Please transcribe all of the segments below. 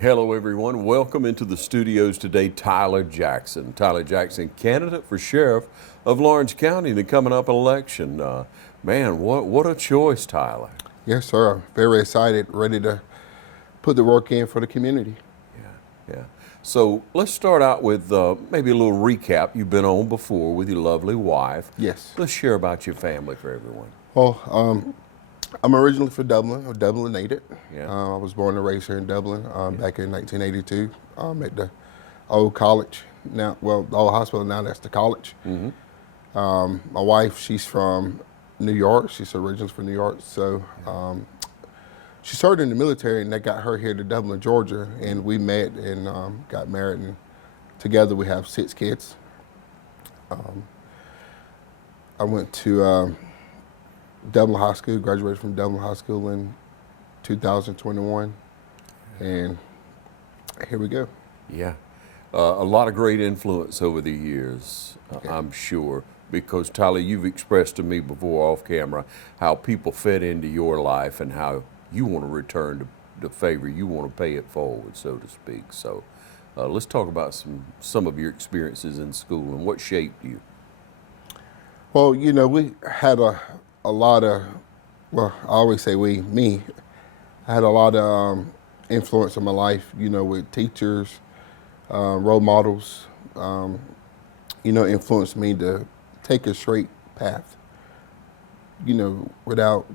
Hello, everyone. Welcome into the studios today, Tyler Jackson. Tyler Jackson, candidate for sheriff of Lawrence County in the coming up election. Man, what a choice, Tyler. Yes, sir. Very excited, ready to put the work in for the community. Yeah. So let's start out with maybe a little recap. You've been on before with your lovely wife. Yes. Let's share about your family for everyone. Well, I'm originally from Dublin, a Dublin native. Yeah. I was born and raised here in Dublin back in 1982 at the old college. Now, well, the old hospital, now that's the college. My wife, she's from New York. She's originally from New York. So she served in the military, and that got her here to Dublin, Georgia. And we met and got married. And together we have 6 kids. I went to Dublin High School, graduated from Dublin High School in 2021, and here we go. Yeah. A lot of great influence over the years, I'm sure, because Tyler, you've expressed to me before off camera how people fit into your life and how you want to return the favor. You want to pay it forward, so to speak. So let's talk about some of your experiences in school and what shaped you. Well, you know, we had a lot of, well, I always say me, I had a lot of influence in my life, you know, with teachers, role models, influenced me to take a straight path, without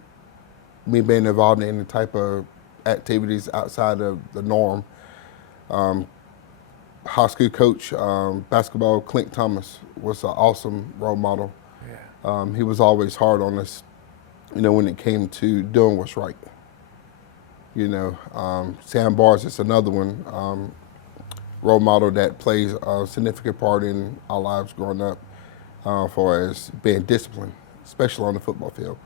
me being involved in any type of activities outside of the norm. High school coach, basketball, Clint Thomas was an awesome role model. He was always hard on us, when it came to doing what's right. Sam Bars is another one, role model that plays a significant part in our lives growing up, for as being disciplined, especially on the football field.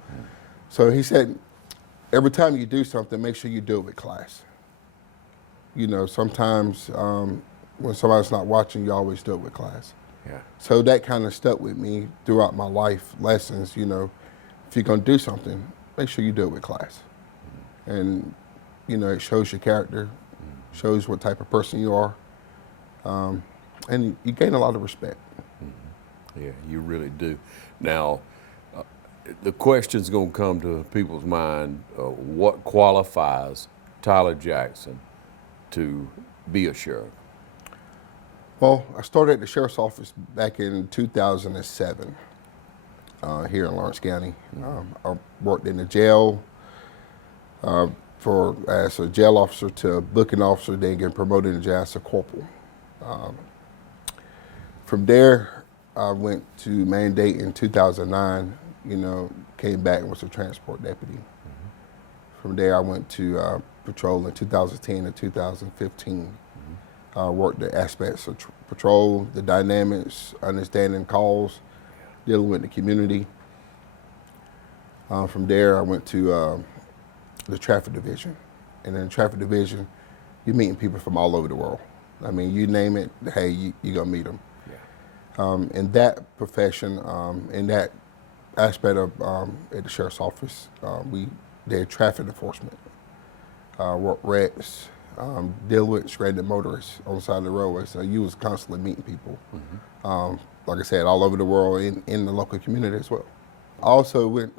So he said, every time you do something, make sure you do it with class. Sometimes when somebody's not watching, you always do it with class. Yeah. So that kind of stuck with me throughout my life lessons, if you're going to do something, make sure you do it with class. And, it shows your character, shows what type of person you are, and you gain a lot of respect. Yeah, you really do. Now, the question's going to come to people's mind, what qualifies Tyler Jackson to be a sheriff? Well, I started at the sheriff's office back in 2007 here in Lawrence County. I worked in the jail as a jail officer to a booking officer, then getting promoted in jail as a corporal. From there, I went to Mandate in 2009, came back and was a transport deputy. From there, I went to patrol in 2010 and 2015. Worked the aspects of patrol, the dynamics, understanding calls, dealing with the community. From there, I went to the traffic division. And in the traffic division, you're meeting people from all over the world. I mean, you name it, hey, you're going to meet them. Yeah. In that profession, in that aspect of at the sheriff's office, we did traffic enforcement, work wrecks, deal with stranded motorists on the side of the roadway. So you was constantly meeting people, like I said, all over the world, in the local community as well. I also went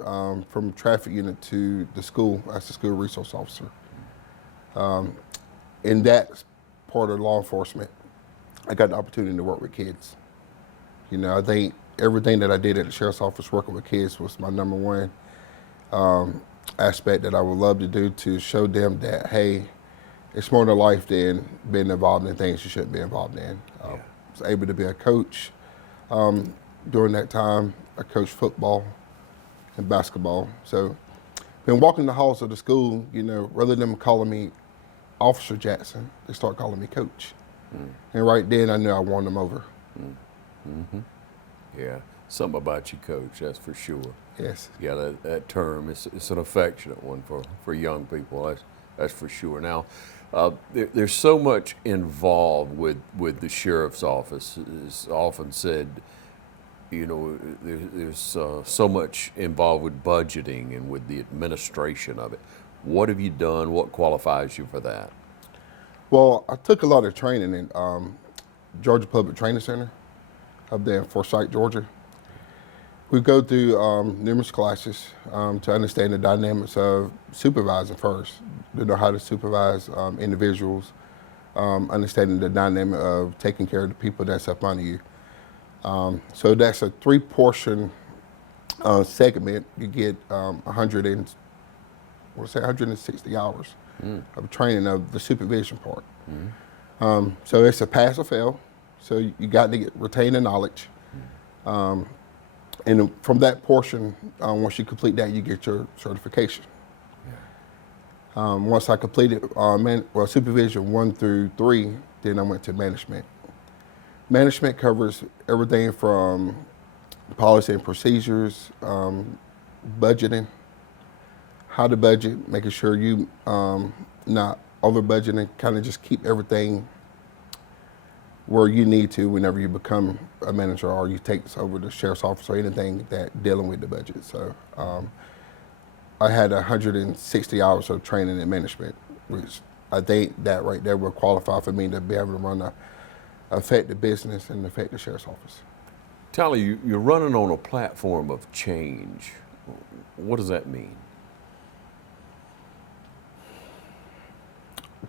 from traffic unit to the school as a school resource officer. In that part of law enforcement, I got the opportunity to work with kids. I think everything that I did at the sheriff's office working with kids was my number one aspect that I would love to do, to show them that, hey, it's more to life than being involved in things you shouldn't be involved in. I was able to be a coach during that time. I coached football and basketball. So been walking the halls of the school, rather than calling me Officer Jackson, they start calling me Coach. And right then I knew I won them over. Yeah, something about you, Coach, that's for sure. Yes. Yeah, that term, it's an affectionate one for young people, that's for sure. Now, there's so much involved with the sheriff's office. It's often said, there's so much involved with budgeting and with the administration of it. What have you done? What qualifies you for that? Well, I took a lot of training in Georgia Public Training Center up there in Forsyth, Georgia. We go through numerous classes to understand the dynamics of supervising first, to know how to supervise individuals, understanding the dynamic of taking care of the people that's up under you. So that's a 3-portion segment. You get 160 hours of training of the supervision part. So it's a pass or fail. So you got to retain the knowledge. And from that portion, once you complete that, you get your certification. Once I completed supervision 1 through 3, then I went to management. Management covers everything from policy and procedures, budgeting, how to budget, making sure you not over budgeting, kind of just keep everything where you need to whenever you become a manager or you take this over the sheriff's office or anything that dealing with the budget. So I had 160 hours of training in management, which I think that right there will qualify for me to be able to run a effective business and affect the sheriff's office. Tyler, you're running on a platform of change. What does that mean?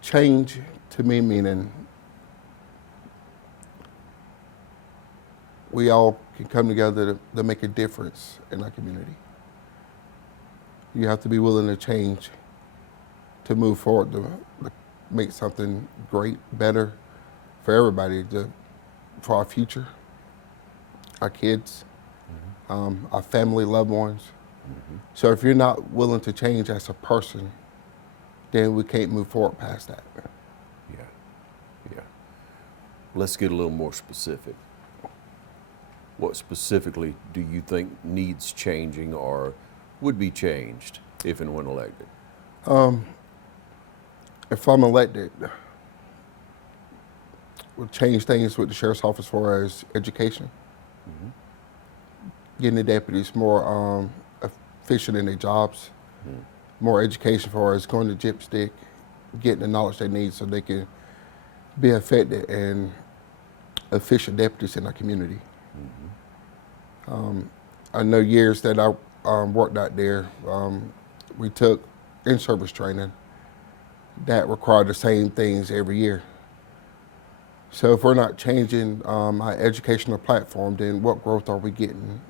Change to me meaning we all can come together to make a difference in our community. You have to be willing to change to move forward, to make something great, better for everybody, for our future, our kids, our family, loved ones. So if you're not willing to change as a person, then we can't move forward past that. Yeah. Let's get a little more specific. What specifically do you think needs changing or would be changed if and when elected? If I'm elected, we'll change things with the sheriff's office as far as education. Getting the deputies more efficient in their jobs, more education as far as going to Gypstick, getting the knowledge they need so they can be effective and efficient deputies in our community. I know years that I worked out there, we took in-service training that required the same things every year. So if we're not changing our educational platform, then what growth are we getting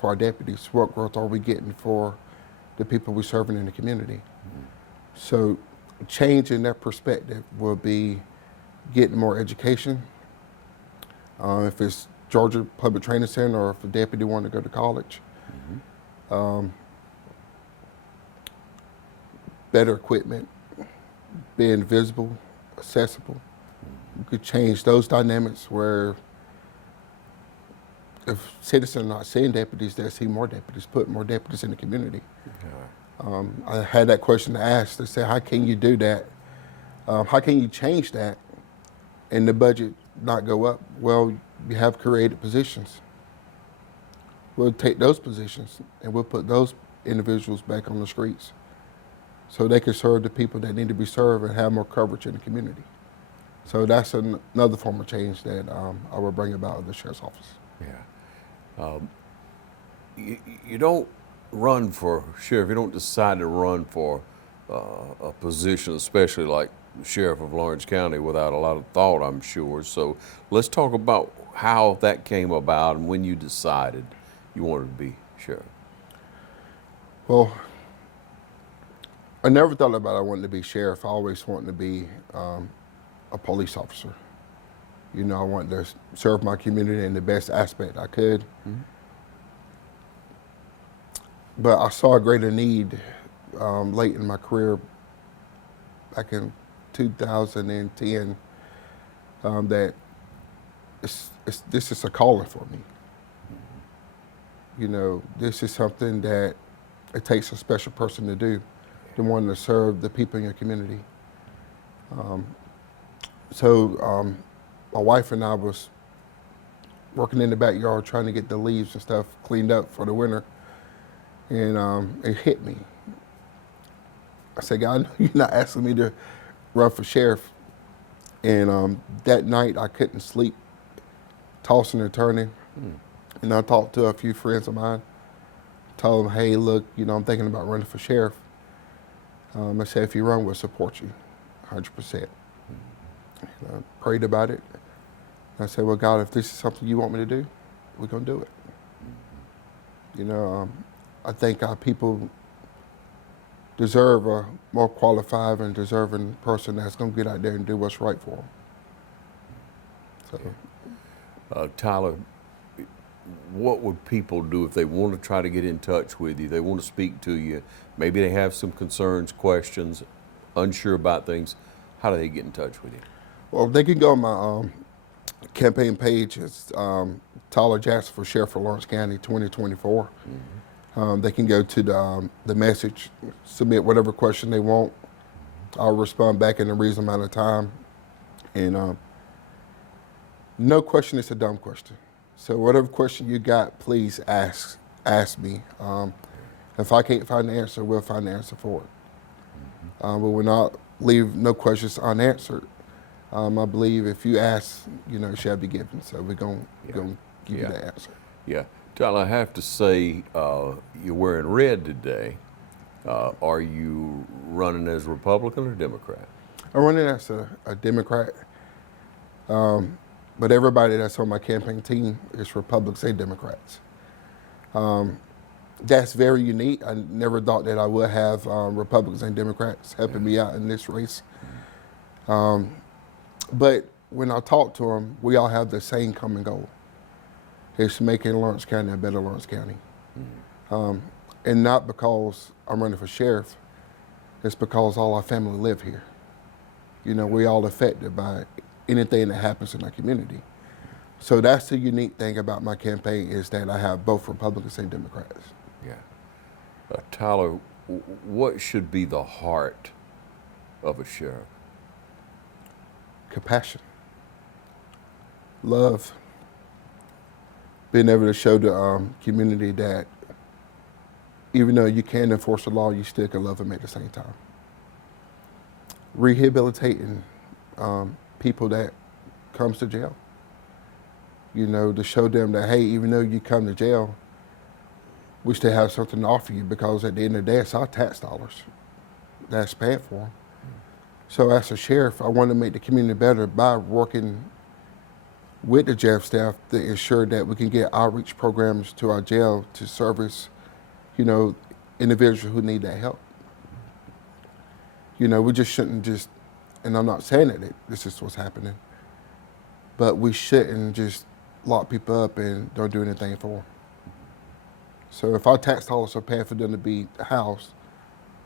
for our deputies? What growth are we getting for the people we're serving in the community? So changing that perspective will be getting more education. If it's Georgia Public Training Center or if a deputy want to go to college. Better equipment, being visible, accessible. We could change those dynamics where if citizens are not seeing deputies, they'll see more deputies, put more deputies in the community. I had that question to ask. They said, how can you do that? How can you change that and the budget not go up? Well, we have created positions. We'll take those positions and we'll put those individuals back on the streets so they can serve the people that need to be served and have more coverage in the community. So that's another form of change that I will bring about in the sheriff's office. You don't run for sheriff, you don't decide to run for a position, especially like sheriff of Lawrence County, without a lot of thought, I'm sure. So let's talk about how that came about and when you decided you wanted to be sheriff. Well, I never thought about I wanted to be sheriff. I always wanted to be a police officer. You know, I wanted to serve my community in the best aspect I could. But I saw a greater need late in my career, back in 2010, that this is a calling for me. You know, this is something that it takes a special person to do, to want to serve the people in your community. So my wife and I was working in the backyard trying to get the leaves and stuff cleaned up for the winter, and it hit me. I said, God, I know you're not asking me to run for sheriff, And that night I couldn't sleep, tossing and turning. And I talked to a few friends of mine, told them, hey, look, I'm thinking about running for sheriff. I said, if you run, we'll support you 100%. And I prayed about it. I said, well, God, if this is something you want me to do, we're going to do it. I think our people deserve a more qualified and deserving person that's going to get out there and do what's right for them. So, Tyler, what would people do if they want to try to get in touch with you? They want to speak to you. Maybe they have some concerns, questions, unsure about things. How do they get in touch with you? well, they can go on my campaign page. It's Tyler Jackson for Sheriff of Lawrence County 2024. They can go to the message, submit whatever question they want. I'll respond back in a reasonable amount of time. And no question is a dumb question. So whatever question you got, please ask me. If I can't find the answer, we'll find the answer for it. But we'll not leave no questions unanswered. I believe if you ask, it shall be given. So we're going to give you the answer. Yeah. Tyler, I have to say, you're wearing red today. Are you running as Republican or Democrat? I'm running as a Democrat. But everybody that's on my campaign team is Republicans and Democrats. That's very unique. I never thought that I would have Republicans and Democrats helping me out in this race. But when I talk to them, we all have the same common goal. It's making Lawrence County a better Lawrence County. And not because I'm running for sheriff, it's because all our family live here. We all affected by anything that happens in our community. So that's the unique thing about my campaign is that I have both Republicans and Democrats. Yeah. Tyler, what should be the heart of a sheriff? Compassion, love, being able to show the community that even though you can enforce the law, you still can love them at the same time. Rehabilitating people that comes to jail. To show them that, hey, even though you come to jail, we still have something to offer you because at the end of the day, it's our tax dollars that's paying for them. So as a sheriff, I want to make the community better by working with the jail staff to ensure that we can get outreach programs to our jail to service, individuals who need that help. We just shouldn't just, and I'm not saying that this is what's happening, but we shouldn't just lock people up and don't do anything for them. So if our tax dollars are paying for them to be housed,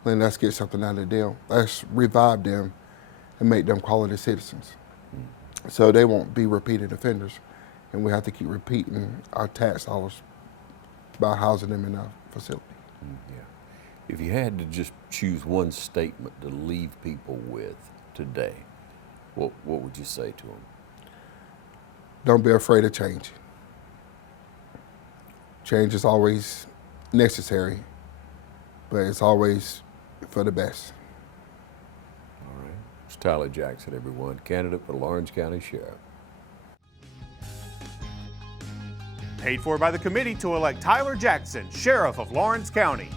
then let's get something out of the deal. Let's revive them and make them quality citizens. So they won't be repeated offenders. And we have to keep repeating our tax dollars by housing them in a facility. Yeah. If you had to just choose one statement to leave people with today, what would you say to them? Don't be afraid of change. Change is always necessary, but it's always for the best. All right. It's Tyler Jackson, everyone, candidate for Lawrence County Sheriff. Paid for by the committee to elect Tyler Jackson, Sheriff of Lawrence County.